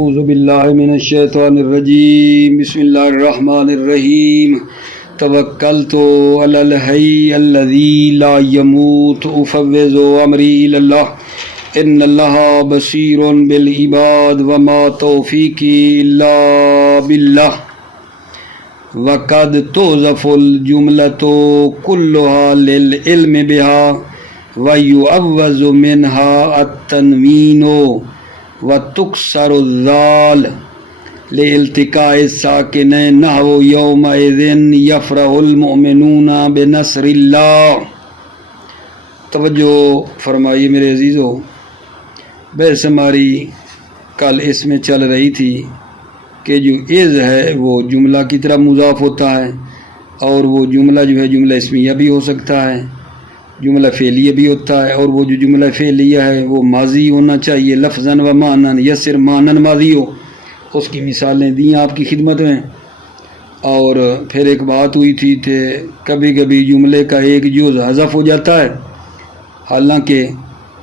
اعوذ باللہ من الشیطان الرجیم بسم اللہ الرحمن الرحیم توکلت علی الحی الذی لا یموت افوض امری الی اللہ ان اللہ بصیر بالعباد وما توفیقی الا باللہ وقد توظف الجملۃ کلھا للعلم بها ویعوض منها التنوین وتکسر الذال لالتقاء الساکنین نحو یومئذ یفرح المؤمنون بنصر اللہ۔ توجہ فرمائیے میرے عزیزو، بحث ہماری کل اس میں چل رہی تھی کہ جو اذ ہے وہ جملہ کی طرح مضاف ہوتا ہے، اور وہ جملہ جو ہے جملہ اسمیہ بھی ہو سکتا ہے، جملہ فعلیہ بھی ہوتا ہے، اور وہ جو جملہ فعلیہ ہے وہ ماضی ہونا چاہیے، لفظاً و معنن، یسر معنن ماضی ہو۔ اس کی مثالیں دیں آپ کی خدمت میں۔ اور پھر ایک بات ہوئی تھی کہ کبھی کبھی جملے کا ایک جز حذف ہو جاتا ہے، حالانکہ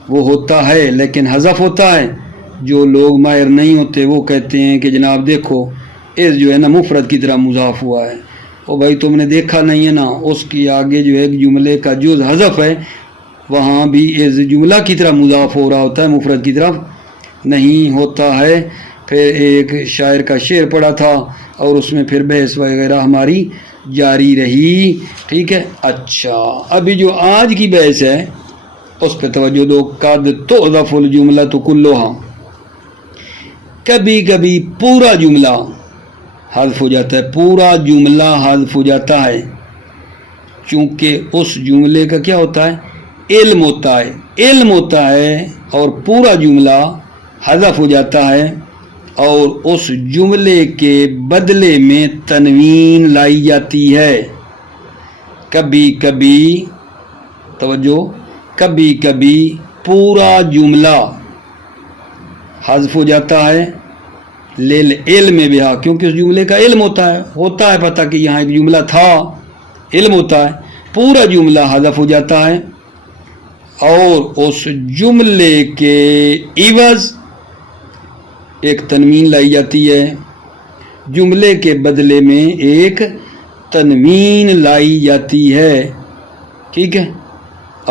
وہ ہوتا ہے لیکن حذف ہوتا ہے۔ جو لوگ ماہر نہیں ہوتے وہ کہتے ہیں کہ جناب دیکھو اس جو ہے نا مفرد کی طرح مضاف ہوا ہے۔ او بھائی تم نے دیکھا نہیں ہے نا، اس کی آگے جو ایک جملے کا جز حذف ہے وہاں بھی اس جملہ کی طرح مضاف ہو رہا ہوتا ہے، مفرد کی طرف نہیں ہوتا ہے۔ پھر ایک شاعر کا شعر پڑھا تھا اور اس میں پھر بحث وغیرہ ہماری جاری رہی، ٹھیک ہے۔ اچھا، ابھی جو آج کی بحث ہے اس پہ توجہ دو۔ قد تحذف الجملۃ کلھا، کبھی کبھی پورا جملہ حذف ہو جاتا ہے، پورا جملہ حذف ہو جاتا ہے، چونکہ اس جملے کا کیا ہوتا ہے، علم ہوتا ہے، علم ہوتا ہے، اور پورا جملہ حذف ہو جاتا ہے، اور اس جملے کے بدلے میں تنوین لائی جاتی ہے۔ کبھی کبھی توجہ، کبھی کبھی پورا جملہ حذف ہو جاتا ہے للعلم بہا، کیونکہ اس جملے کا علم ہوتا ہے پتہ کہ یہاں ایک جملہ تھا، علم ہوتا ہے، پورا جملہ حذف ہو جاتا ہے، اور اس جملے کے عوض ایک تنوین لائی جاتی ہے، جملے کے بدلے میں ایک تنوین لائی جاتی ہے، ٹھیک ہے۔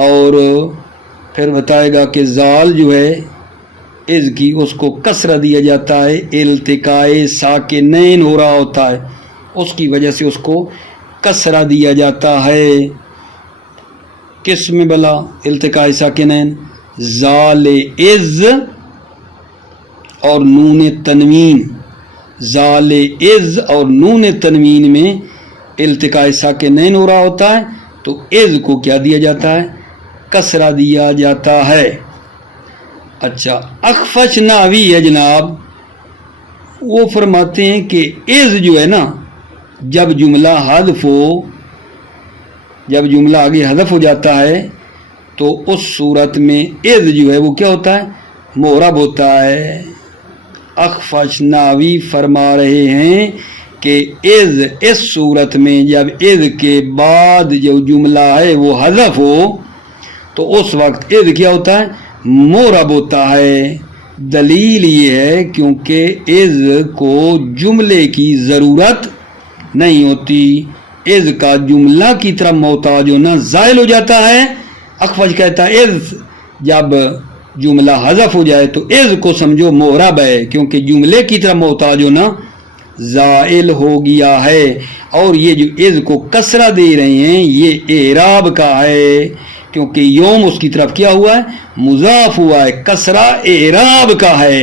اور پھر بتائے گا کہ زال جو ہے از کی اس کو کسرہ دیا جاتا ہے، التقاء ساکنین ہو رہا ہوتا ہے، اس کی وجہ سے اس کو کسرہ دیا جاتا ہے۔ کس میں بلا التقاء ساکنین؟ زال از اور نون تنوین، زال از اور نون تنوین میں التقاء ساکنین ہو رہا ہوتا ہے، تو از کو کیا دیا جاتا ہے، کسرہ دیا جاتا ہے۔ اچھا، اخفش نحوی ہے جناب، وہ فرماتے ہیں کہ از جو ہے نا جب جملہ حذف ہو، جب جملہ آگے حذف ہو جاتا ہے تو اس صورت میں از جو ہے وہ کیا ہوتا ہے، معرب ہوتا ہے۔ اخفش نحوی فرما رہے ہیں کہ از اس صورت میں جب از کے بعد جو جملہ ہے وہ حذف ہو تو اس وقت از کیا ہوتا ہے، معرب ہوتا ہے۔ دلیل یہ ہے کیونکہ از کو جملے کی ضرورت نہیں ہوتی، از کا جملہ کی طرف محتاج ہونا زائل ہو جاتا ہے۔ اخفش کہتا ہے از جب جملہ حذف ہو جائے تو از کو سمجھو معرب ہے، کیونکہ جملے کی طرف محتاج ہونا زائل ہو گیا ہے، اور یہ جو از کو کسرہ دے رہے ہیں یہ اعراب کا ہے، کیونکہ یوم اس کی طرف کیا ہوا ہے، مضاف ہوا ہے، کسرہ اعراب کا ہے۔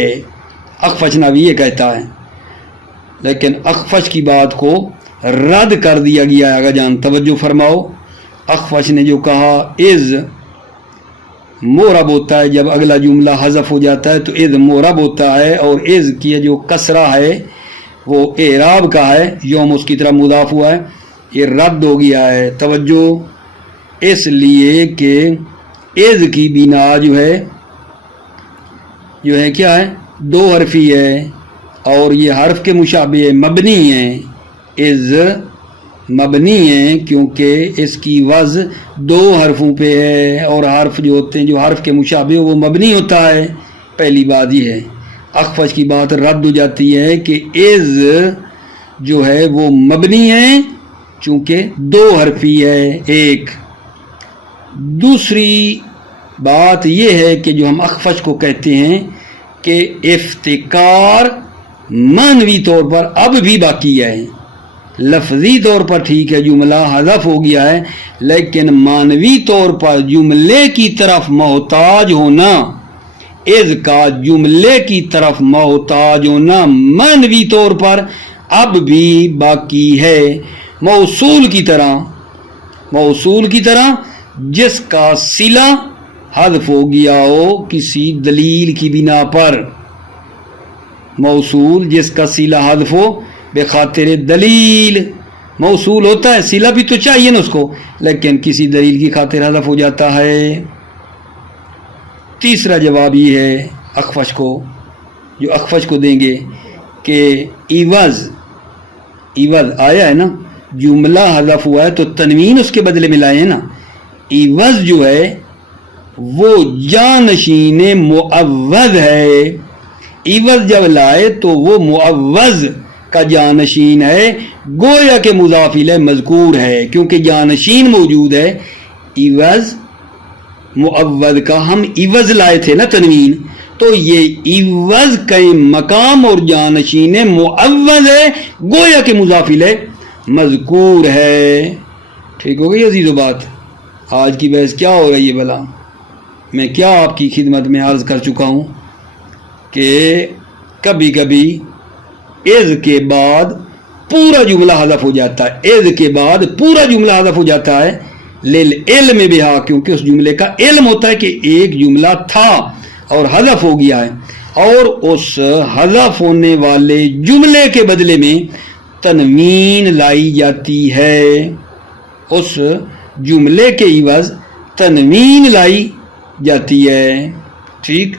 اخفش نحوی یہ کہتا ہے، لیکن اخفش کی بات کو رد کر دیا گیا ہے۔ اگر جان توجہ فرماؤ، اخفش نے جو کہا از معرب ہوتا ہے جب اگلا جملہ حذف ہو جاتا ہے تو از معرب ہوتا ہے، اور از کی جو کسرہ ہے وہ اعراب کا ہے، یوم اس کی طرف مضاف ہوا ہے، یہ رد ہو گیا ہے۔ توجہ، اس لیے کہ از کی بنا جو ہے کیا ہے، دو حرفی ہے، اور یہ حرف کے مشابہ مبنی ہیں، از مبنی ہیں کیونکہ اس کی وضع دو حرفوں پہ ہے، اور حرف جو ہوتے ہیں جو حرف کے مشابہ وہ مبنی ہوتا ہے، پہلی بات یہ ہے۔ اخفش کی بات رد ہو جاتی ہے کہ از جو ہے وہ مبنی ہے چونکہ دو حرفی ہے ایک. دوسری بات یہ ہے کہ جو ہم اخفش کو کہتے ہیں کہ افتکار معنوی طور پر اب بھی باقی ہے. لفظی طور پر ٹھیک ہے جملہ حذف ہو گیا ہے، لیکن معنوی طور پر جملے کی طرف محتاج ہونا، از کا جملے کی طرف محتاج ہونا معنوی طور پر اب بھی باقی ہے. موصول کی طرح جس کا صلہ حذف ہو گیا ہو کسی دلیل کی بنا پر. موصول جس کا صلہ حذف ہو بخاطر دلیل. موصول ہوتا ہے، صلہ بھی تو چاہیے نا اس کو، لیکن کسی دلیل کی خاطر حذف ہو جاتا ہے. تیسرا جواب یہ ہے اخفش کو، جو اخفش کو دیں گے کہ عوض آیا ہے نا، جملہ حذف ہوا ہے تو تنوین اس کے بدلے میں لائے ہیں نا. عوض جو ہے وہ جانشین معوض ہے. عوض جب لائے تو وہ معوض کا جانشین ہے، گویا کہ مضاف الیہ مذکور ہے کیونکہ جانشین موجود ہے. عوض معوض کا ہم عوض لائے تھے نا تنوین، تو یہ عوض کا مقام اور جانشین معوض ہے، گویا کہ مضاف الیہ مذکور ہے. ٹھیک ہو گئی عزیزو بات؟ آج کی بحث کیا ہو رہی ہے بھلا؟ میں کیا آپ کی خدمت میں عرض کر چکا ہوں کہ کبھی کبھی از کے بعد پورا جملہ حذف ہو جاتا ہے. از کے بعد پورا جملہ حذف ہو جاتا ہے للعلم بہا، کیونکہ اس جملے کا علم ہوتا ہے کہ ایک جملہ تھا اور حذف ہو گیا ہے، اور اس حذف ہونے والے جملے کے بدلے میں تنوین لائی جاتی ہے. اس جملے کے عوض تنوین لائی جاتی ہے. ٹھیک.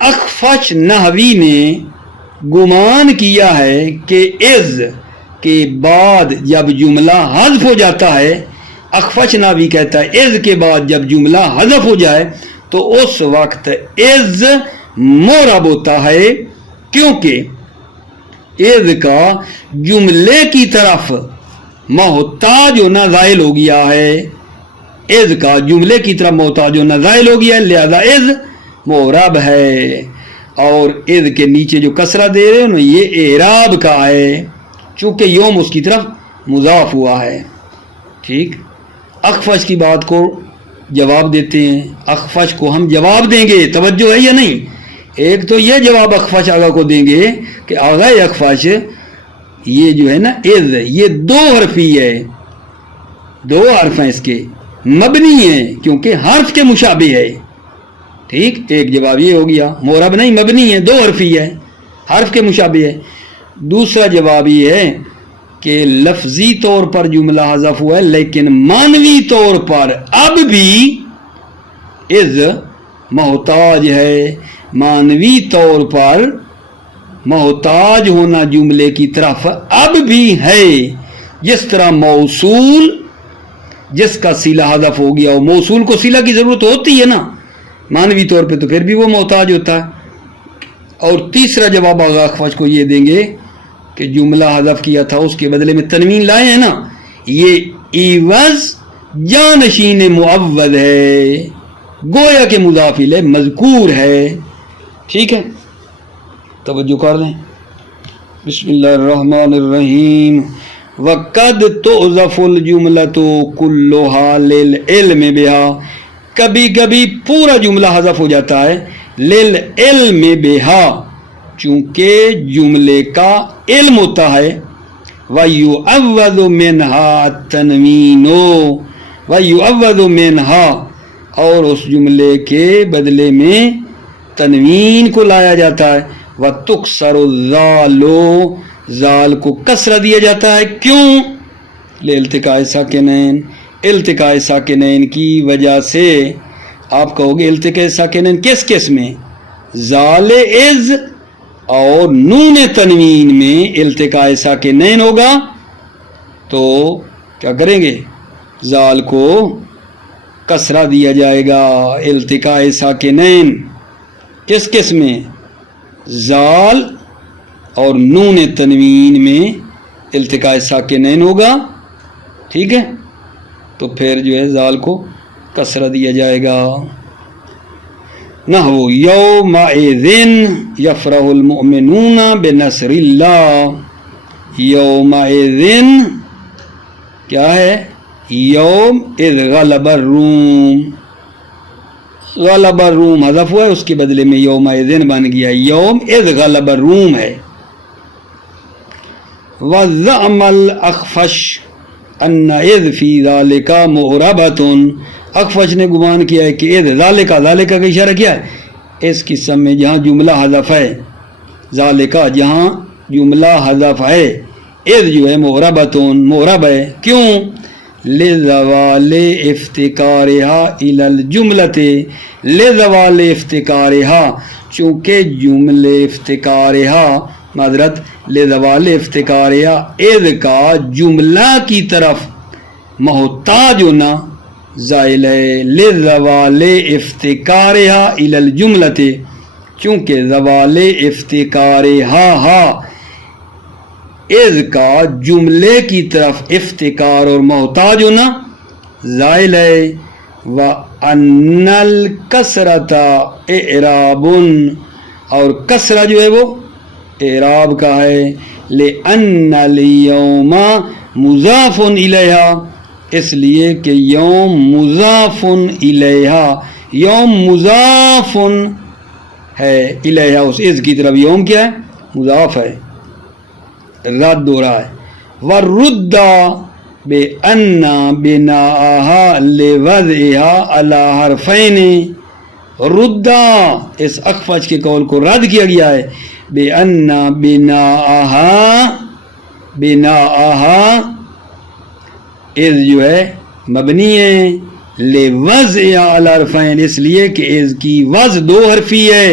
اخفش نحوی نے گمان کیا ہے کہ از کے بعد جب جملہ حذف ہو جاتا ہے، اخفش نحوی کہتا ہے از کے بعد جب جملہ حذف ہو جائے تو اس وقت از معرب ہوتا ہے، کیونکہ از کا جملے کی طرف محتاج ہونا زائل ہو گیا ہے. از کا جملے کی طرف محتاج ہونا زائل ہو گیا ہے، لہذا از معرب ہے. اور از کے نیچے جو کسرہ دے رہے ہیں یہ اعراب کا ہے چونکہ یوم اس کی طرف مضاف ہوا ہے. ٹھیک. اخفش کی بات کو جواب دیتے ہیں. اخفش کو ہم جواب دیں گے، توجہ ہے یا نہیں؟ ایک تو یہ جواب اخفش آگا کو دیں گے کہ آگا اخفش یہ جو ہے نا از، یہ دو حرفی ہے، دو حرف ہیں اس کے، مبنی ہیں کیونکہ حرف کے مشابہ ہے. ٹھیک. ایک جواب یہ ہو گیا، معرب نہیں مبنی ہے، دو حرفی ہے، حرف کے مشابہ ہے. دوسرا جواب یہ ہے کہ لفظی طور پر جملہ حذف ہوا ہے لیکن معنوی طور پر اب بھی از محتاج ہے. معنوی طور پر محتاج ہونا جملے کی طرف اب بھی ہے. جس طرح موصول جس کا صلہ حذف ہو گیا، موصول کو صلہ کی ضرورت ہوتی ہے نا معنوی طور پہ، تو پھر بھی وہ محتاج ہوتا ہے. اور تیسرا جواب آغا اخفش کو یہ دیں گے کہ جملہ حذف کیا تھا اس کے بدلے میں تنوین لائے ہیں نا، یہ عوض جانشین معوض ہے، گویا کہ مضاف الیہ مذکور ہے. ٹھیک ہے. توجہ کر لیں. بسم اللہ الرحمن الرحیم. وقد تحذف الجملۃ کلھا للعلم بہا. کبھی کبھی پورا جملہ حذف ہو جاتا ہے للعلم بہا چونکہ جملے کا علم ہوتا ہے. وَيُعَوَّضُ مِنْهَا التَّنْوِينُ وَيُعَوَّضُ مِنْهَا اور اس جملے کے بدلے میں تنوین کو لایا جاتا ہے. وَتُكْسَرُ الذَّالُ ذال کو کسرہ دیا جاتا ہے. کیوں؟ لِالْتِقَاءِ ساکنین، التقاء ساکنین کی وجہ سے. آپ کہو گے التقاء ساکنین کس کس میں؟ ذال از اور نون تنوین میں التقاء ساکنین ہوگا تو کیا کریں گے؟ ذال کو کسرہ دیا جائے گا. التقاء ساکنین کس کس میں؟ زال اور نون تنوین میں التقاء ساکنین ہوگا، ٹھیک ہے، تو پھر جو ہے زال کو کسرہ دیا جائے گا. نحو یومئذ یفرح المؤمنون بنصر اللہ. یومئذ کیا ہے؟ یوم اذ غلب الروم، غلب الروم حذف ہوا ہے، اس کے بدلے میں یومئذ بن گیا، یوم اذ غلب الروم ہے. وَزَعْمَ الْأَخْفَشُ أَنَّ اذ فِي ذَلِكَ مُعْرَبَةٌ. اخفش نے گمان کیا ہے کہ اذ ذالکہ، ذالکہ کا اشارہ کیا ہے؟ اس قسم میں جہاں جملہ حذف ہے، ذالکہ جہاں جملہ حذف ہے، اذ جو ہے معربتون، معرب ہے. کیوں؟ لزوال افتقارها الى الجملۃ، لزوال افتقارها، چونکہ جملے افتقارها، معذرت، لزوال افتقارها، اذ کا جملہ کی طرف محتاج ہونا زائل ہے. لزوال افتقارها الى الجملۃ، چونکہ زوال افتقارها اذ کا جملے کی طرف افتقار اور محتاج ہونا زائل ہے. وَأَنَّ الْكَسْرَةَ اِعْرَابٌ، اور کسرہ جو ہے وہ اعراب کا ہے. لِأَنَّ الْيَوْمَ مضاف الیہا، اس لیے کہ یوم مضاف الیہا، یوم مضاف ہے الیہا، اس اذ کی طرف یوم کیا ہے؟ مضاف ہے، رد ہو رہا ہے. وَالرُّدَّ بِأَنَّ بِنَاءَهَا لِوَضْعِهَا عَلَى حَرْفَيْنِ، رُدَّ اس اخفش کے قول کو رد کیا گیا ہے. بِأَنَّ بِنَاءَهَا، بِنَاءَهَا اذ جو ہے مبنی ہے، لِوَضْعِهَا عَلَى حَرْفَيْنِ، اس لیے کہ اذ کی وضع دو حرفی ہے.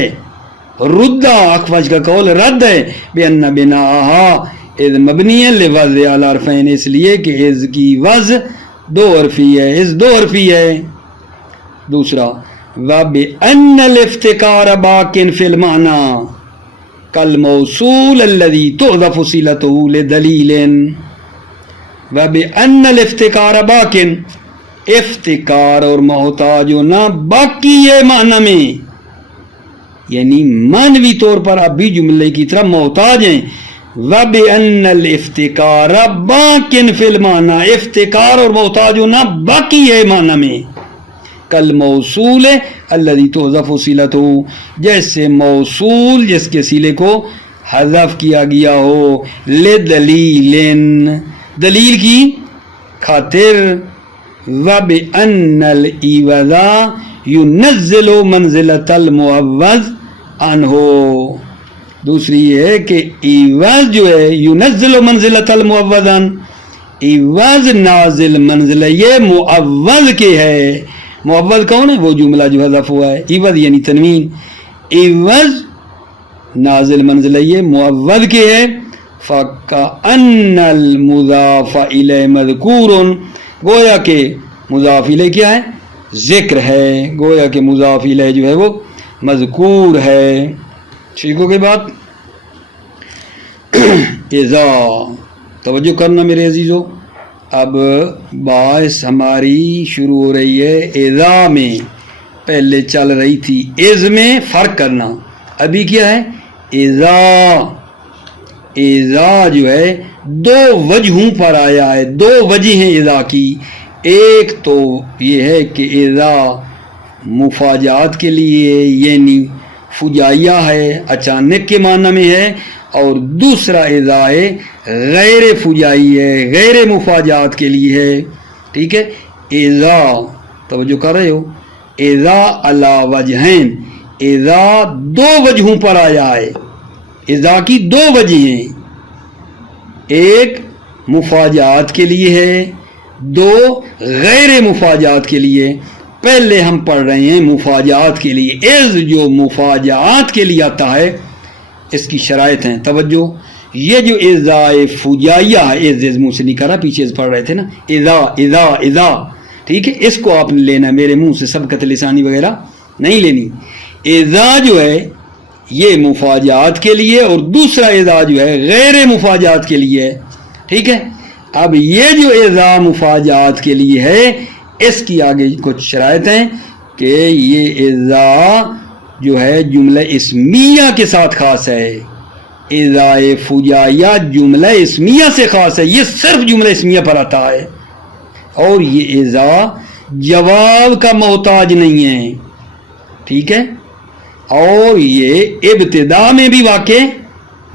رُدَّ اخفش کا قول رد ہے. بِأَنَّ بِنَاءَهَا اذ مبنی ہے، لِوَضْعِهَا عَلَى حَرْفَيْنِ، اس لیے کہ اذ کی وضع دو حرفی ہے، اذ دو حرفی ہے. دوسرا وَبِأَنَّ الْاِفْتِقَارَ بَاقٍ فِي الْمَعْنَى كَالْمَوْصُولِ الَّذِي تُحْذَفُ صِلَتُهُ لِدَلِيلٍ. وَبِأَنَّ الْاِفْتِقَارَ بَاقٍ، افتقار اور محتاج ہونا باقی ہے معنی میں، یعنی معنوی طور پر اب بھی جملے کی طرف محتاج ہیں. وَبِأَنَّ الْاِفْتِقَارَ بَاقٍ فِي الْمَعْنَى، افتقار اور محتاج ہونا باقی ہے معنی میں. کالموصول الذی تحذف صلتہ، جیسے موصول جس کے صلے کو حذف کیا گیا ہو، لدلیل، دلیل کی خاطر. وَبِأَنَّ الْعِوَضَ يُنَزِّلُ مَنزِلَةَ الْمُعَوَّضِ عَنْهُ. دوسری یہ ہے کہ عوض جو ہے يُنَزِّلُ مَنزِلَةَ الْمُعَوَّضِ عَنْهُ، عوض نازل منزلہ یہ معوض کے ہے. معوض کون ہے؟ وہ جملہ جو حذف ہوا ہے. عوض یعنی تنوین، عوض نازل منزلہ یہ معوض کے ہے. فَكَأَنَّ الْمُضَافَ إِلَيْهِ مَذْكُورٌ، گویا کہ مضاف الیہ کیا ہے؟ ذکر ہے، گویا کہ مضاف الیہ جو ہے وہ مذکور ہے. ٹھیک ہو گئی بات؟ اذا، توجہ کرنا میرے عزیزو، اب باعث ہماری شروع ہو رہی ہے اذا میں. پہلے چل رہی تھی اذ میں، فرق کرنا. ابھی کیا ہے؟ اذا. اذا جو ہے دو وجہوں پر آیا ہے، دو وجہ ہیں اذا کی. ایک تو یہ ہے کہ اذا مفاجات کے لیے یعنی فجائیہ ہے، اچانک کے معنی میں ہے. اور دوسرا اذا ہے غیر فجائی ہے، غیر مفاجات کے لیے ہے. ٹھیک ہے؟ اذا، توجہ کر رہے ہو؟ اذا علی وجہین، اذا دو وجہوں پر آیا ہے. اذا کی دو وجہ ہیں، ایک مفاجات کے لیے ہے، دو غیر مفاجات کے لیے. پہلے ہم پڑھ رہے ہیں مفاجات کے لیے. اذ جو مفاجات کے لیے آتا ہے اس کی شرائط ہیں. توجہ، یہ جو اذا فجائیہ ہے، اذ منہ سے نہیں کر رہا، پیچھے اذ پڑھ رہے تھے نا، اذا اذا اذا، ٹھیک ہے؟ اس کو آپ نے لینا، میرے منہ سے سبقت لسانی وغیرہ نہیں لینی. اذا جو ہے یہ مفاجات کے لیے اور دوسرا اذا جو ہے غیر مفاجات کے لیے ہے. ٹھیک ہے. اب یہ جو اذا مفاجات کے لیے ہے اس کی آگے کچھ شرائط ہیں کہ یہ اذا جو ہے جملہ اسمیہ کے ساتھ خاص ہے. اذا فجائیہ جملہ اسمیہ سے خاص ہے, یہ صرف جملہ اسمیہ پر آتا ہے. اور یہ اذا جواب کا محتاج نہیں ہے. ٹھیک ہے. اور یہ ابتدا میں بھی واقع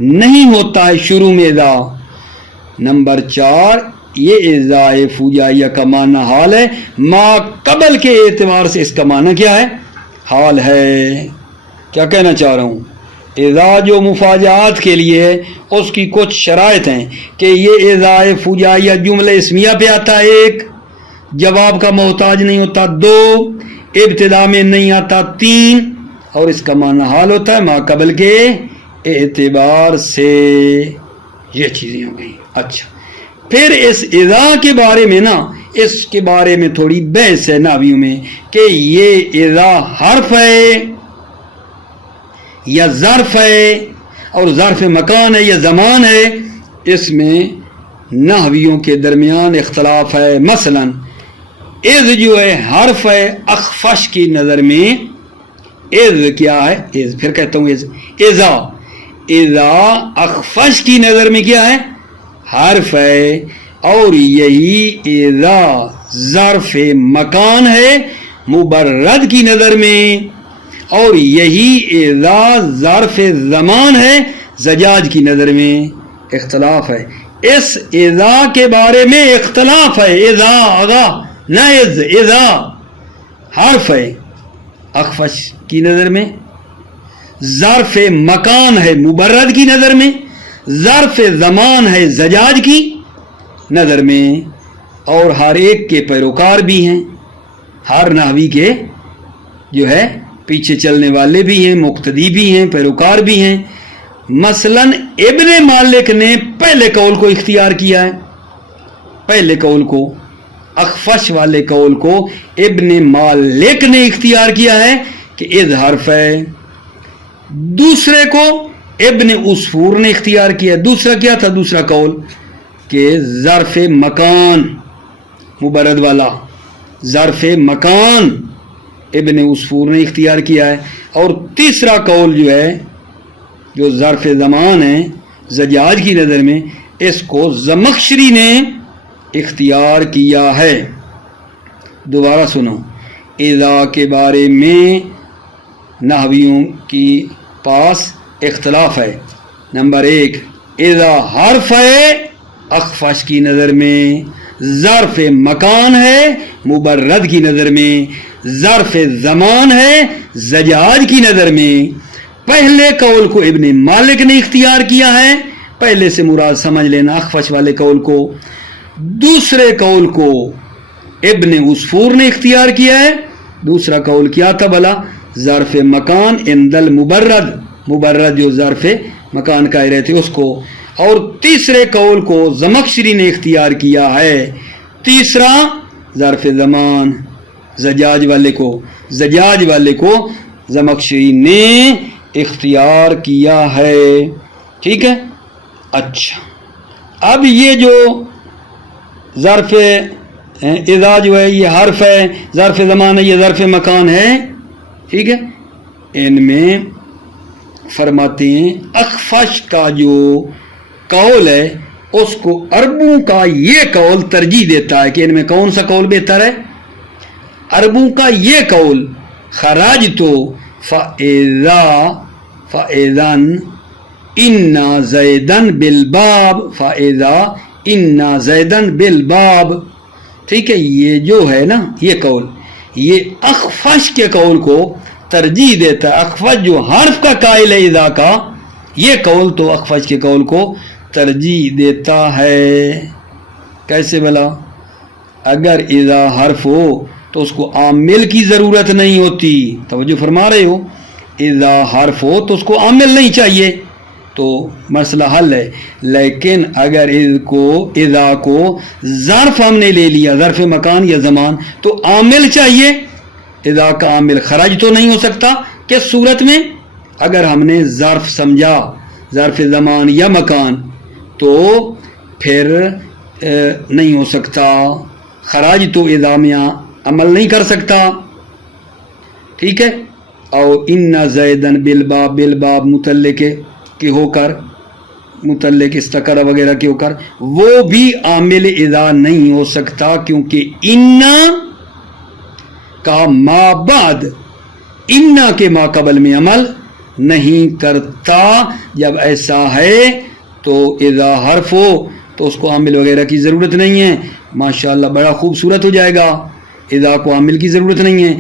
نہیں ہوتا ہے, شروع میں اذا. نمبر 4 یہ اذا فجائیہ کا معنی حال ہے, ما قبل کے اعتبار سے اس کا معنی کیا ہے؟ حال ہے. کیا کہنا چاہ رہا ہوں؟ اذا جو مفاجات کے لیے اس کی کچھ شرائط ہیں کہ یہ اذا فجائیہ جملہ اسمیہ پہ آتا ہے, 1 جواب کا محتاج نہیں ہوتا, 2 ابتدا میں نہیں آتا, 3 اور اس کا معنی حال ہوتا ہے ما قبل کے اعتبار سے. یہ چیزیں ہو گئی. اچھا, پھر اس اذا کے بارے میں نا, اس کے بارے میں تھوڑی بحث ہے نحویوں میں کہ یہ اذا حرف ہے یا ظرف ہے, اور ظرف مکان ہے یا زمان ہے. اس میں نحویوں کے درمیان اختلاف ہے. مثلا اذ جو ہے حرف ہے, اخفش کی نظر میں اذ کیا ہے؟ اذ, پھر کہتا ہوں اذا. اذا اخفش کی نظر میں کیا ہے؟ حرف ہے. اور یہی اذا ظرف مکان ہے مبرد کی نظر میں, اور یہی اذا ظرف زمان ہے زجاج کی نظر میں. اختلاف ہے. اس اذا کے بارے میں اختلاف ہے. اذا نہ اذا حرف ہے اخفش کی نظر میں, ظرف مکان ہے مبرد کی نظر میں, ظرف زمان ہے زجاج کی نظر میں. اور ہر ایک کے پیروکار بھی ہیں, ہر نحوی کے جو ہے پیچھے چلنے والے بھی ہیں, مقتدی بھی ہیں, پیروکار بھی ہیں. مثلا ابن مالک نے پہلے قول کو اختیار کیا ہے, پہلے قول کو, اخفش والے قول کو ابن مالک نے اختیار کیا ہے کہ اذ حرف ہے. دوسرے کو ابن عصفور نے اختیار کیا. دوسرا کیا تھا دوسرا قول؟ کہ ظرف مکان مبرد والا, ظرف مکان ابن عصفور نے اختیار کیا ہے. اور تیسرا قول جو ہے جو ظرف زمان ہے زجاج کی نظر میں, اس کو زمخشری نے اختیار کیا ہے. دوبارہ سنو, اذا کے بارے میں نحویوں کی پاس اختلاف ہے. نمبر 1 اذا حرف ہے اخفش کی نظر میں, ظرف مکان ہے مبرد کی نظر میں, ظرف زمان ہے زجاج کی نظر میں. پہلے قول کو ابن مالک نے اختیار کیا ہے, پہلے سے مراد سمجھ لینا اخفش والے قول کو. دوسرے قول کو ابن عصفور نے اختیار کیا ہے. دوسرا قول کیا تھا بھلا؟ ظرف مکان اندل مبرد, مبرد جو ظرف مکان کا ہی رہتے اس کو. اور تیسرے قول کو زمخشری نے اختیار کیا ہے. تیسرا ظرف زمان زجاج والے کو, زجاج والے کو زمخشری نے اختیار کیا ہے. ٹھیک ہے. اچھا, اب یہ جو ظرف اذا جو ہے یہ حرف ہے, ظرف زمان ہے, یہ ظرف مکان ہے. ٹھیک ہے. ان میں فرماتے ہیں اخفش کا جو قول ہے اس کو عربوں کا یہ قول ترجیح دیتا ہے کہ ان میں کون سا قول بہتر ہے. عربوں کا یہ قول خراج تو فَإِذَن اِنَّا زَيْدًا بِالْبَابِ فَإِذَا اِنَّا زَيْدًا بِالْبَابِ. ٹھیک ہے. یہ جو ہے نا یہ قول, یہ اخفش کے قول کو ترجیح دیتا ہے. اخفش جو حرف کا قائل ہے اذا کا, یہ قول تو اخفش کے قول کو ترجیح دیتا ہے. کیسے بلا؟ اگر اذا حرف ہو تو اس کو عامل کی ضرورت نہیں ہوتی. توجہ فرما رہے ہو؟ اذا حرف ہو تو اس کو عامل نہیں چاہیے تو مسئلہ حل ہے. لیکن اگر اذا کو ظرف ہم نے لے لیا, ظرف مکان یا زمان, تو عامل چاہیے. اذا کا عامل خرج تو نہیں ہو سکتا. کس صورت میں؟ اگر ہم نے ظرف سمجھا، ظرف زمان یا مکان، تو پھر نہیں ہو سکتا، خراج تو اذا میں عمل نہیں کر سکتا، ٹھیک ہے. اور ان زیدن بالباب، بالباب متعلق کے ہو کر، متعلق استقرا وغیرہ کے ہو کر، وہ بھی عامل اذا نہیں ہو سکتا، کیونکہ ان کا ما بعد ان کے ما قبل میں عمل نہیں کرتا. جب ایسا ہے تو اذا حرف ہو تو اس کو عامل وغیرہ کی ضرورت نہیں ہے. ماشاءاللہ بڑا خوبصورت ہو جائے گا. اذا کو عامل کی ضرورت نہیں ہے.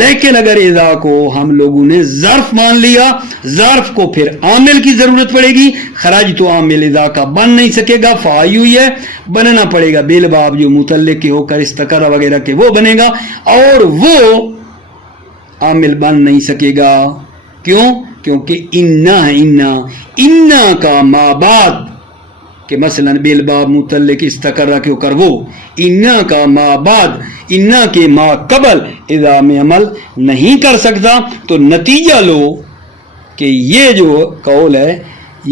لیکن اگر اذا کو ہم لوگوں نے ظرف مان لیا، ظرف کو پھر عامل کی ضرورت پڑے گی. خراج تو عامل اذا کا بن نہیں سکے گا، فائی ہوئی ہے، بننا پڑے گا بالباب جو متعلق کے ہو کر استقرا وغیرہ کے وہ بنے گا، اور وہ عامل بن نہیں سکے گا. کیوں؟ کیونکہ انا ہے، انا کا ما بعد کہ مثلا بالباب متعلق استقرا کے ہو کر وہ، انا کا ما بعد انا کے ما قبل اذا میں عمل نہیں کر سکتا. تو نتیجہ لو کہ یہ جو قول ہے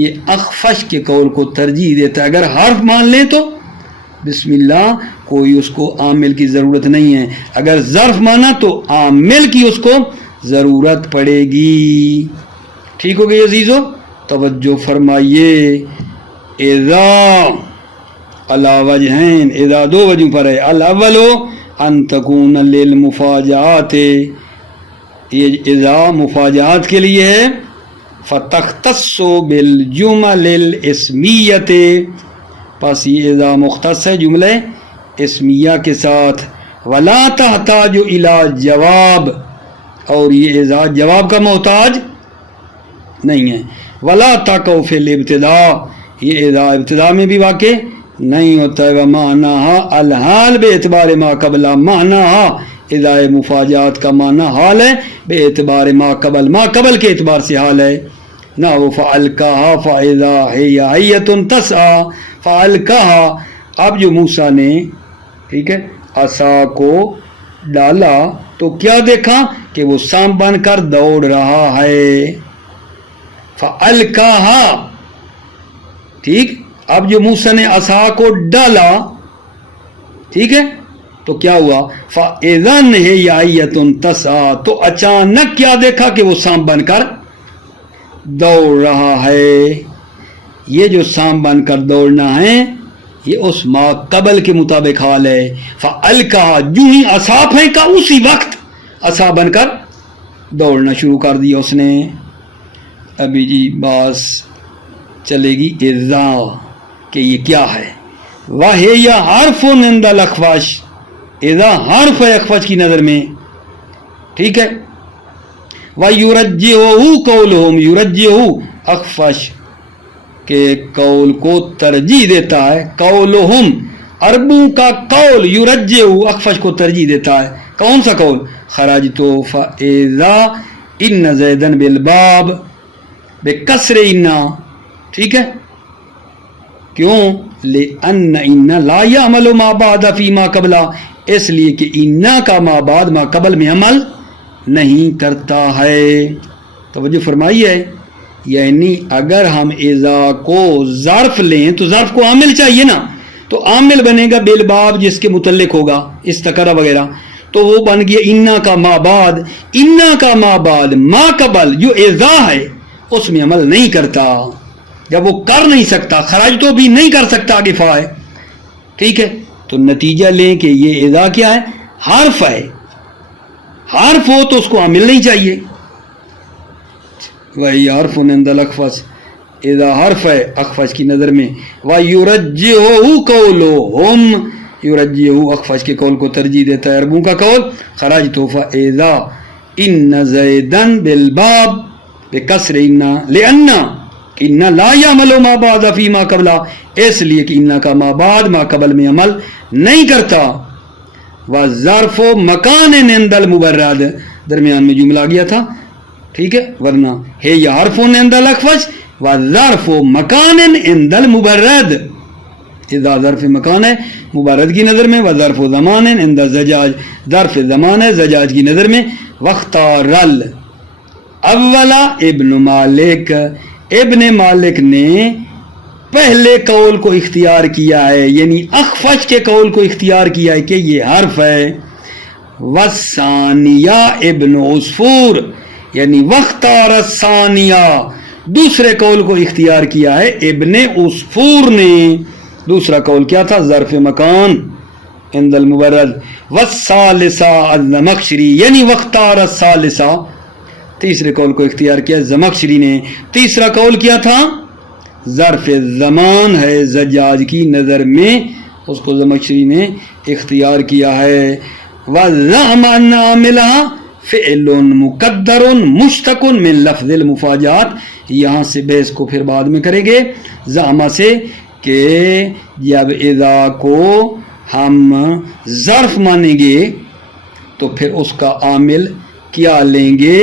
یہ اخفش کے قول کو ترجیح دیتا ہے. اگر حرف مان لیں تو بسم اللہ، کوئی اس کو عامل کی ضرورت نہیں ہے. اگر ظرف مانا تو عامل کی اس کو ضرورت پڑے گی. ٹھیک ہو گئی عزیزو؟ توجہ فرمائیے. اذا علی وجہین، اذا دو وجہ پر ہے. الاول ان تکون للمفاجآت، یہ اذا مفاجآت کے لیے ہے. فتختص بالجمل الاسمیت، پس یہ اذا مختص ہے جملے اسمیہ کے ساتھ. ولا تحتاج الی جواب، اور یہ اذا جواب کا محتاج نہیں ہے. ولا تقع فی الابتداء، یہ اذا ابتدا میں بھی واقع نہیں ہوتا ہے. ومعناها الحال بے اعتبار ما قبل، معناها اذا مفاجات کا معنی حال ہے بے اعتبار ما قبل، ما قبل کے اعتبار سے حال ہے. نہ وہ فعلقاها فاذا هي حیۃ تسعى، فعلقاها، اب جو موسیٰ نے ٹھیک ہے عصا کو ڈالا تو کیا دیکھا کہ وہ سانپ بن کر دوڑ رہا ہے. فعلقاها، ٹھیک. اب جو موسیٰ نے عصا کو ڈالا، ٹھیک ہے، تو کیا ہوا؟ فَإِذَا هِيَ حَيَّةٌ تَسْعَىٰ، تو اچانک کیا دیکھا کہ وہ سانپ بن کر دوڑ رہا ہے. یہ جو سانپ بن کر دوڑنا ہے یہ اس ما قبل کے مطابق حال ہے. فَأَلْقَاهَا، جو ہی عصا پھینکا اسی وقت عصا بن کر دوڑنا شروع کر دیا اس نے. ابھی جی باس چلے گی اذا کہ یہ کیا ہے. وَهِيَ حَرْفٌ عِنْدَ الْأَخْفَشِ، اذا حرف ہے اخفش کی نظر میں، ٹھیک ہے. وَيُرَجِّهُ قَوْلُهُمْ، يُرَجِّهُ اخفش کے قول کو ترجیح دیتا ہے. قولہم، عربوں کا قول، یرجِّهُ اخفش کو ترجیح دیتا ہے. کون سا قول؟ خرجت فاذا ان زیدن بالباب بکسر ان، ٹھیک ہے. کیوں؟ لأن ان لا يعمل ما بعد فی ما قبل، اس لیے کہ ان کا ما بعد ما قبل میں عمل نہیں کرتا ہے. توجہ فرمائیے. یعنی اگر ہم اذا کو ظرف لیں تو ظرف کو عامل چاہیے نا، تو عامل بنے گا بالباب جس کے متعلق ہوگا استقرا وغیرہ، تو وہ بن گیا ان کا ما بعد. ان کا ما بعد ما قبل جو اذا ہے اس میں عمل نہیں کرتا. جب وہ کر نہیں سکتا، خراج تو بھی نہیں کر سکتا آگے فا ہے، ٹھیک ہے. تو نتیجہ لیں کہ یہ اذا کیا ہے؟ حرف ہے. حرف ہو تو اس کو عامل نہیں چاہیے. وہی حرف عند الاخفش، اذا حرف ہے اخفش کی نظر میں. وَيُرَجِّهُ قَوْلُهُمْ، یرجِّهُ اخفش کے قول کو ترجیح دیتا ہے. عربوں کا قول خرجت فاذا ان زیدن بالباب بکسر ان، لأن ان لا يعمل ما بعد فی ما قبل، اس لیے کہ ان کا ما بعد ما قبل میں عمل نہیں کرتا. وظرف مکان عند المبرد، درمیان میں جملہ گیا تھا، ٹھیک ہے. ورنہ ہے یہ حرف عند الاخفش وظرف مکان عند المبرد. اذا ظرف مکان ہے مبرد کی نظر میں، وظرف زمان عند الزجاج، ظرف زمان ہے زجاج کی نظر میں. واختار اولا ابن مالک، ابن مالک نے پہلے قول کو اختیار کیا ہے، یعنی اخفش کے قول کو اختیار کیا ہے کہ یہ حرف ہے. والثانیہ ابن عصفور، یعنی واختار الثانیہ، دوسرے قول کو اختیار کیا ہے ابن عصفور نے. دوسرا قول کیا تھا؟ ظرف مکان عند المبرد. والثالثہ الزمخشری، یعنی واختار الثالثہ، تیسرے قول کو اختیار کیا زمخشری نے. تیسرا قول کیا تھا؟ ظرف زمان ہے زجاج کی نظر میں، اس کو زمخشری نے اختیار کیا ہے. وَزَعْمَ أَنَّ عَامِلَهَا فِعْلٌ مُقَدَّرٌ مُشْتَقٌ مِنْ لَفْظِ الْمُفَاجَات. یہاں سے بحث کو پھر بعد میں کریں گے. زعما سے کہ جب اذا کو ہم ظرف مانیں گے تو پھر اس کا عامل کیا لیں گے.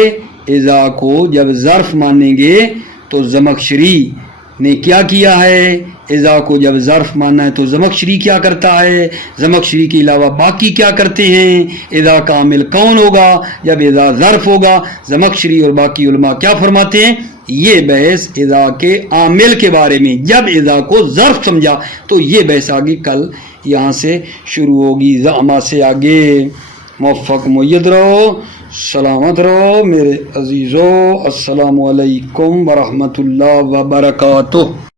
اذا کو جب ظرف مانیں گے تو زمخشری نے کیا کیا ہے؟ اذا کو جب ظرف ماننا ہے تو زمخشری کیا کرتا ہے؟ زمخشری کے علاوہ باقی کیا کرتے ہیں؟ اذا کا عامل کون ہوگا جب اذا ظرف ہوگا؟ زمخشری اور باقی علماء کیا فرماتے ہیں؟ یہ بحث اذا کے عامل کے بارے میں، جب اذا کو ظرف سمجھا تو یہ بحث آگے کل یہاں سے شروع ہوگی. زعما سے آگے. موفق مید رہو، سلامت رہو میرے عزیزو. السلام علیکم ورحمۃ اللہ وبرکاتہ.